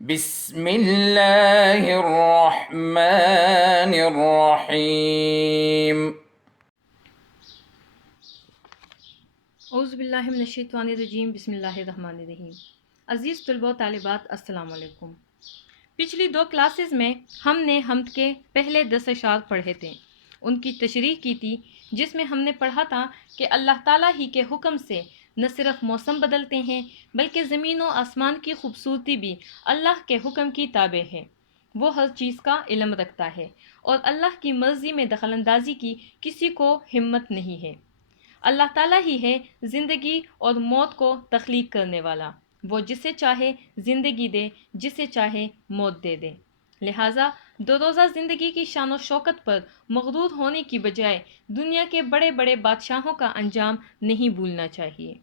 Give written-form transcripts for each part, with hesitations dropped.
بسم اللہ الرحمن الرحیم۔ اعوذ باللہ من الشیطان الرجیم، بسم اللہ الرحمن الرحیم۔ عزیز طلبہ و طالبات، السلام علیکم۔ پچھلی 2 کلاسز میں ہم نے حمد کے پہلے 10 اشعار پڑھے تھے، ان کی تشریح کی تھی، جس میں ہم نے پڑھا تھا کہ اللہ تعالیٰ ہی کے حکم سے نہ صرف موسم بدلتے ہیں بلکہ زمین و آسمان کی خوبصورتی بھی اللہ کے حکم کی تابع ہے۔ وہ ہر چیز کا علم رکھتا ہے اور اللہ کی مرضی میں دخل اندازی کی کسی کو ہمت نہیں ہے۔ اللہ تعالیٰ ہی ہے زندگی اور موت کو تخلیق کرنے والا، وہ جسے چاہے زندگی دے، جسے چاہے موت دے دے۔ لہٰذا 2 روزہ زندگی کی شان و شوکت پر مغرور ہونے کی بجائے دنیا کے بڑے بڑے بادشاہوں کا انجام نہیں بھولنا چاہیے۔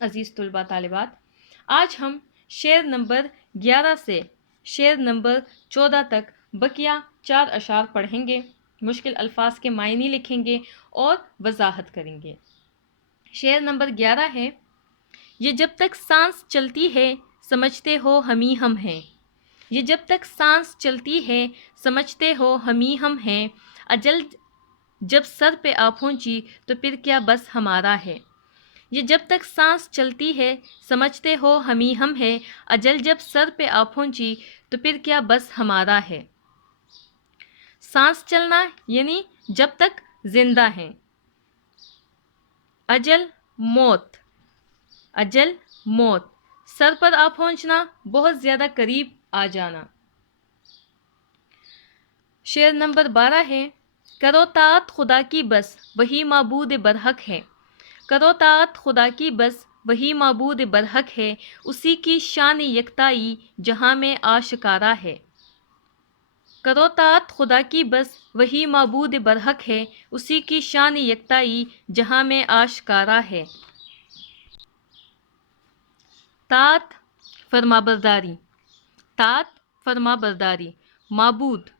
عزیز طلبہ طالبات، آج ہم شعر نمبر 11 سے شعر نمبر 14 تک بقیہ 4 اشعار پڑھیں گے، مشکل الفاظ کے معنی لکھیں گے اور وضاحت کریں گے۔ شعر نمبر 11 ہے: یہ جب تک سانس چلتی ہے سمجھتے ہو ہم ہی ہم ہیں، یہ جب تک سانس چلتی ہے سمجھتے ہو ہم ہی ہم ہیں، اجل جب سر پہ آ پہنچی تو پھر کیا بس ہمارا ہے۔ یہ جب تک سانس چلتی ہے سمجھتے ہو ہم ہی ہم ہیں، اجل جب سر پہ آ پہنچی تو پھر کیا بس ہمارا ہے۔ سانس چلنا یعنی جب تک زندہ ہیں، اجل موت، اجل موت، سر پر آ پہنچنا، بہت زیادہ قریب آ جانا۔ شعر نمبر 12 ہے: کرو طاعت خدا کی بس وہی معبود برحق ہے، کرو طاعت خدا کی بس وہی معبود برحق ہے، اسی کی شان یکتائی جہاں میں آشکارا ہے۔ کرو طاعت خدا کی بس وہی معبود برحق ہے، اسی کی شان یکتائی جہاں میں آشکارا ہے۔ طاعت فرمابرداری، طاعت فرمابرداری، معبود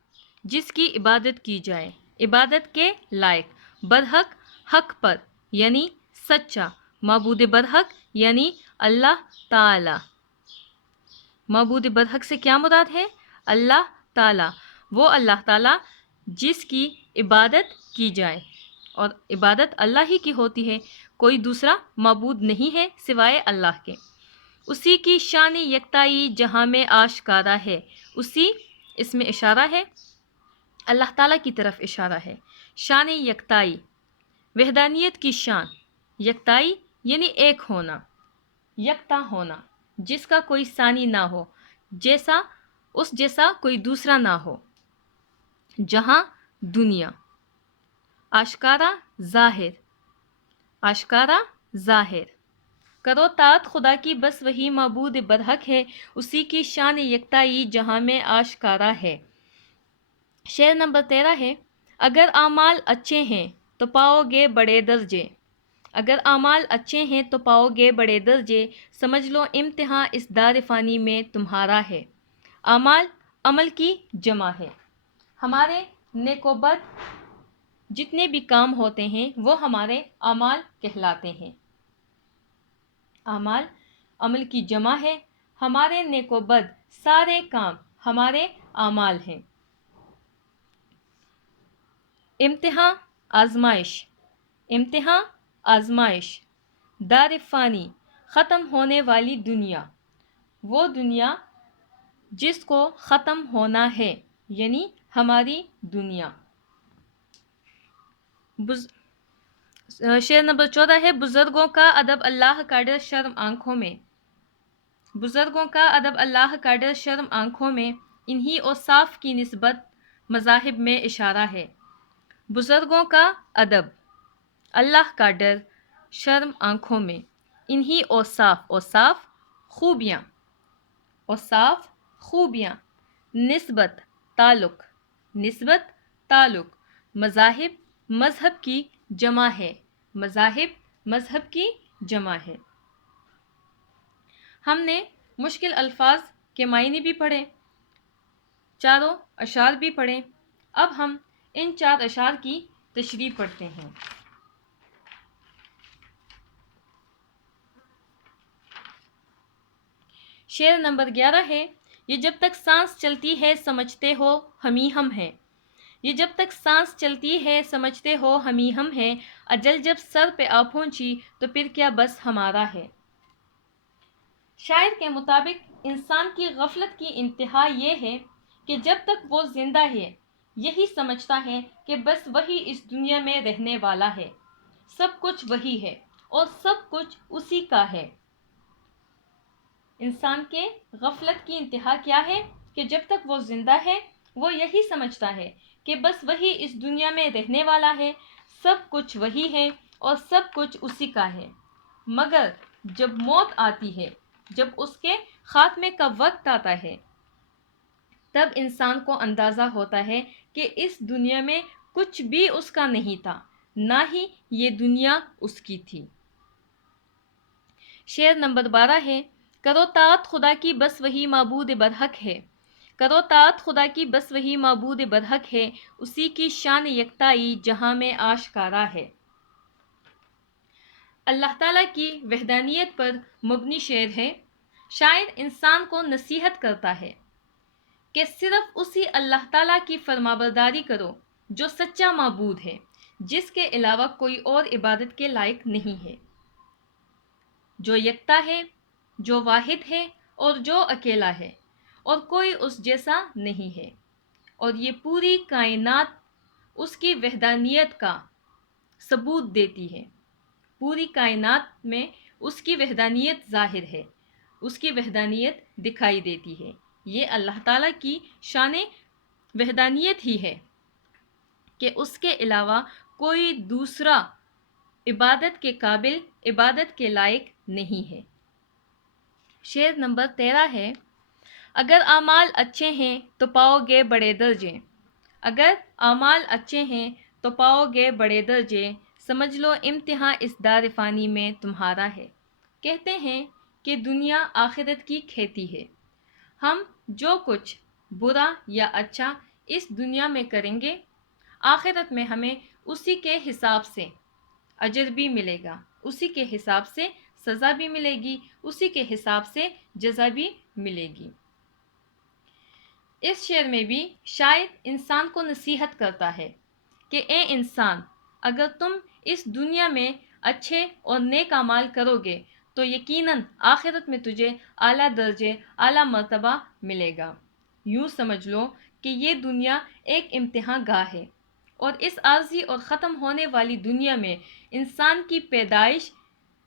جس کی عبادت کی جائے، عبادت کے لائق، برحق حق پر یعنی سچا، معبود برحق یعنی اللہ تعالی۔ معبود برحق سے کیا مراد ہے؟ اللہ تعالی، وہ اللہ تعالی جس کی عبادت کی جائے، اور عبادت اللہ ہی کی ہوتی ہے، کوئی دوسرا معبود نہیں ہے سوائے اللہ کے۔ اسی کی شان یکتائی جہاں میں آشکارا ہے، اسی اس میں اشارہ ہے، اللہ تعالیٰ کی طرف اشارہ ہے۔ شان یکتائی، وحدانیت کی شان، یکتائی یعنی ایک ہونا، یکتا ہونا، جس کا کوئی ثانی نہ ہو، جیسا اس جیسا کوئی دوسرا نہ ہو۔ جہاں دنیا، آشکارا ظاہر، آشکارا ظاہر۔ کرو طاعت خدا کی بس وہی معبود برحق ہے، اسی کی شان یکتائی جہاں میں آشکارا ہے۔ شعر نمبر 13 ہے: اگر اعمال اچھے ہیں تو پاؤ گے بڑے درجے، اگر اعمال اچھے ہیں تو پاؤ گے بڑے درجے، سمجھ لو امتحان اس دار فانی میں تمہارا ہے۔ اعمال عمل کی جمع ہے، ہمارے نیک و بد جتنے بھی کام ہوتے ہیں وہ ہمارے اعمال کہلاتے ہیں۔ اعمال عمل کی جمع ہے، ہمارے نیک و بد سارے کام ہمارے اعمال ہیں۔ امتحان آزمائش، امتحان آزمائش، دار فانی ختم ہونے والی دنیا، وہ دنیا جس کو ختم ہونا ہے، یعنی ہماری دنیا۔ شعر نمبر 14 ہے: بزرگوں کا ادب اللہ کا ڈر شرم آنکھوں میں، بزرگوں کا ادب اللہ کا ڈر شرم آنکھوں میں، انہی اوصاف کی نسبت مذاہب میں اشارہ ہے۔ بزرگوں کا ادب، اللہ کا ڈر، شرم آنکھوں میں، انہی اوصاف، اوصاف خوبیاں، اوصاف خوبیاں، نسبت تعلق، نسبت تعلق، مذاہب مذہب کی جمع ہے، مذاہب مذہب کی جمع ہے۔ ہم نے مشکل الفاظ کے معنی بھی پڑھے، چاروں اشعار بھی پڑھے، اب ہم ان 4 اشعار کی تشریح پڑھتے ہیں۔ شعر نمبر 11 ہے: یہ جب تک سانس چلتی ہے سمجھتے ہو ہم ہی ہم ہیں، یہ جب تک سانس چلتی ہے سمجھتے ہو ہم ہی ہم ہیں، اجل جب سر پہ آ پہنچی تو پھر کیا بس ہمارا ہے۔ شاعر کے مطابق انسان کی غفلت کی انتہا یہ ہے کہ جب تک وہ زندہ ہے یہی سمجھتا ہے کہ بس وہی اس دنیا میں رہنے والا ہے، سب کچھ وہی ہے اور سب کچھ اسی کا ہے۔ انسان کے غفلت کی انتہا کیا ہے کہ جب تک وہ زندہ ہے وہ یہی سمجھتا ہے کہ بس وہی اس دنیا میں رہنے والا ہے، سب کچھ وہی ہے اور سب کچھ اسی کا ہے۔ مگر جب موت آتی ہے، جب اس کے خاتمے کا وقت آتا ہے، تب انسان کو اندازہ ہوتا ہے کہ اس دنیا میں کچھ بھی اس کا نہیں تھا، نہ ہی یہ دنیا اس کی تھی۔ شعر نمبر 12 ہے، کرو طاعت خدا کی بس وہی معبود برحق ہے، کرو طاعت خدا کی بس وہی معبود برحق ہے، اسی کی شان یکتائی جہاں میں آشکارا ہے۔ اللہ تعالیٰ کی وحدانیت پر مبنی شعر ہے۔ شاعر انسان کو نصیحت کرتا ہے کہ صرف اسی اللہ تعالیٰ کی فرمانبرداری کرو جو سچا معبود ہے، جس کے علاوہ کوئی اور عبادت کے لائق نہیں ہے، جو یکتا ہے، جو واحد ہے اور جو اکیلا ہے اور کوئی اس جیسا نہیں ہے، اور یہ پوری کائنات اس کی وحدانیت کا ثبوت دیتی ہے۔ پوری کائنات میں اس کی وحدانیت ظاہر ہے، اس کی وحدانیت دکھائی دیتی ہے۔ یہ اللہ تعالیٰ کی شان وحدانیت ہی ہے کہ اس کے علاوہ کوئی دوسرا عبادت کے قابل، عبادت کے لائق نہیں ہے۔ شعر نمبر 13 ہے، اگر اعمال اچھے ہیں تو پاؤ گے بڑے درجے، اگر اعمال اچھے ہیں تو پاؤ گے بڑے درجے، سمجھ لو امتحان اس دار فانی میں تمہارا ہے۔ کہتے ہیں کہ دنیا آخرت کی کھیتی ہے۔ ہم جو کچھ برا یا اچھا اس دنیا میں کریں گے، آخرت میں ہمیں اسی کے حساب سے اجر بھی ملے گا، اسی کے حساب سے سزا بھی ملے گی، اسی کے حساب سے جزا بھی ملے گی۔ اس شعر میں بھی شاعر انسان کو نصیحت کرتا ہے کہ اے انسان، اگر تم اس دنیا میں اچھے اور نیک اعمال کرو گے تو یقیناً آخرت میں تجھے اعلیٰ درجے، اعلیٰ مرتبہ ملے گا۔ یوں سمجھ لو کہ یہ دنیا ایک امتحان گاہ ہے، اور اس عارضی اور ختم ہونے والی دنیا میں انسان کی پیدائش،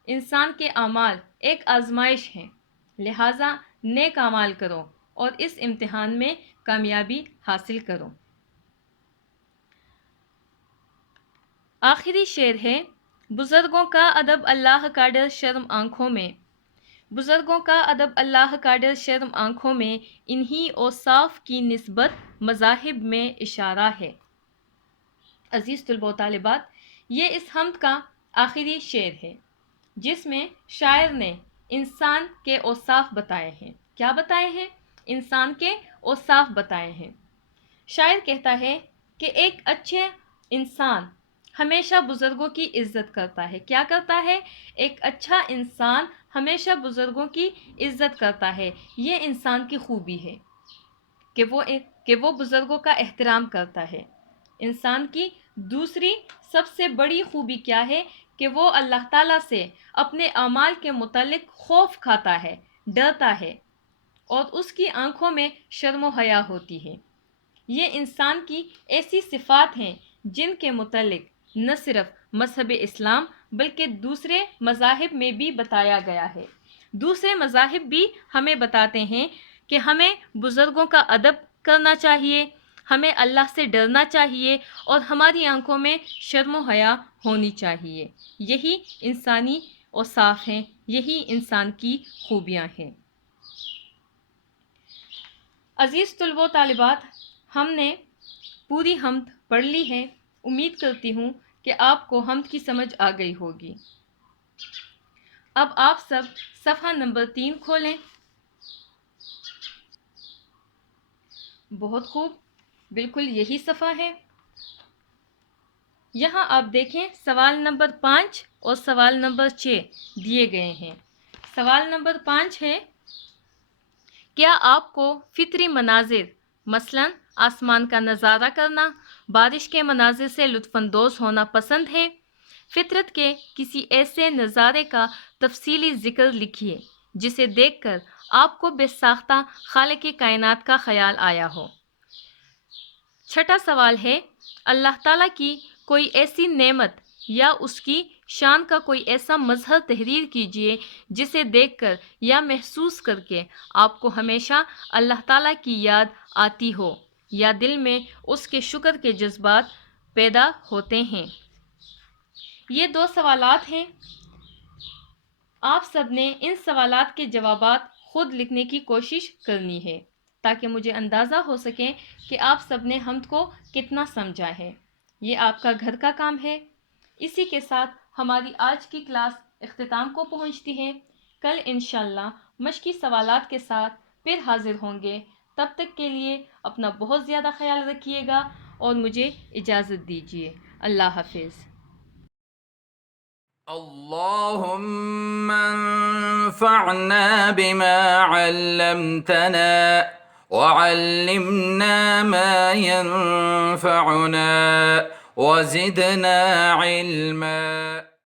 انسان کے اعمال ایک آزمائش ہیں، لہٰذا نیک اعمال کرو اور اس امتحان میں کامیابی حاصل کرو۔ آخری شعر ہے، بزرگوں کا ادب اللہ کا ڈر شرم آنکھوں میں، بزرگوں کا ادب اللہ کا ڈر شرم آنکھوں میں، انہی اوصاف کی نسبت مذاہب میں اشارہ ہے۔ عزیز طلباء و طالبات، یہ اس حمد کا آخری شعر ہے جس میں شاعر نے انسان کے اوصاف بتائے ہیں۔ کیا بتائے ہیں؟ انسان کے اوصاف بتائے ہیں۔ شاعر کہتا ہے کہ ایک اچھے انسان ہمیشہ بزرگوں کی عزت کرتا ہے۔ کیا کرتا ہے؟ ایک اچھا انسان ہمیشہ بزرگوں کی عزت کرتا ہے۔ یہ انسان کی خوبی ہے کہ وہ بزرگوں کا احترام کرتا ہے۔ انسان کی دوسری سب سے بڑی خوبی کیا ہے؟ کہ وہ اللہ تعالیٰ سے اپنے اعمال کے متعلق خوف کھاتا ہے، ڈرتا ہے، اور اس کی آنکھوں میں شرم و حیا ہوتی ہے۔ یہ انسان کی ایسی صفات ہیں جن کے متعلق نہ صرف مذہب اسلام بلکہ دوسرے مذاہب میں بھی بتایا گیا ہے۔ دوسرے مذاہب بھی ہمیں بتاتے ہیں کہ ہمیں بزرگوں کا ادب کرنا چاہیے، ہمیں اللہ سے ڈرنا چاہیے اور ہماری آنکھوں میں شرم و حیا ہونی چاہیے۔ یہی انسانی اوصاف ہیں، یہی انسان کی خوبیاں ہیں۔ عزیز طلباء و طالبات، ہم نے پوری حمد پڑھ لی ہے۔ امید کرتی ہوں کہ آپ کو حمد کی سمجھ آ گئی ہوگی۔ اب آپ سب صفحہ نمبر 3 کھولیں۔ بہت خوب، بالکل یہی صفحہ ہے۔ یہاں آپ دیکھیں سوال نمبر 5 اور سوال نمبر 6 دیے گئے ہیں۔ سوال نمبر 5 ہے کیا آپ کو فطری مناظر مثلاً آسمان کا نظارہ کرنا، بارش کے مناظر سے لطف اندوز ہونا پسند ہے؟ فطرت کے کسی ایسے نظارے کا تفصیلی ذکر لکھیے جسے دیکھ کر آپ کو بے ساختہ خالق کائنات کا خیال آیا ہو۔ چھٹا سوال ہے، اللہ تعالیٰ کی کوئی ایسی نعمت یا اس کی شان کا کوئی ایسا مظہر تحریر کیجیے جسے دیکھ کر یا محسوس کر کے آپ کو ہمیشہ اللہ تعالیٰ کی یاد آتی ہو یا دل میں اس کے شکر کے جذبات پیدا ہوتے ہیں۔ یہ 2 سوالات ہیں۔ آپ سب نے ان سوالات کے جوابات خود لکھنے کی کوشش کرنی ہے تاکہ مجھے اندازہ ہو سکے کہ آپ سب نے حمد کو کتنا سمجھا ہے۔ یہ آپ کا گھر کا کام ہے۔ اسی کے ساتھ ہماری آج کی کلاس اختتام کو پہنچتی ہے۔ کل انشاءاللہ مشقی سوالات کے ساتھ پھر حاضر ہوں گے۔ تب تک کے لیے اپنا بہت زیادہ خیال رکھیے گا اور مجھے اجازت دیجیے۔ اللہ حافظ۔ اللهم انفعنا بما علمتنا وعلمنا ما ينفعنا وزدنا علما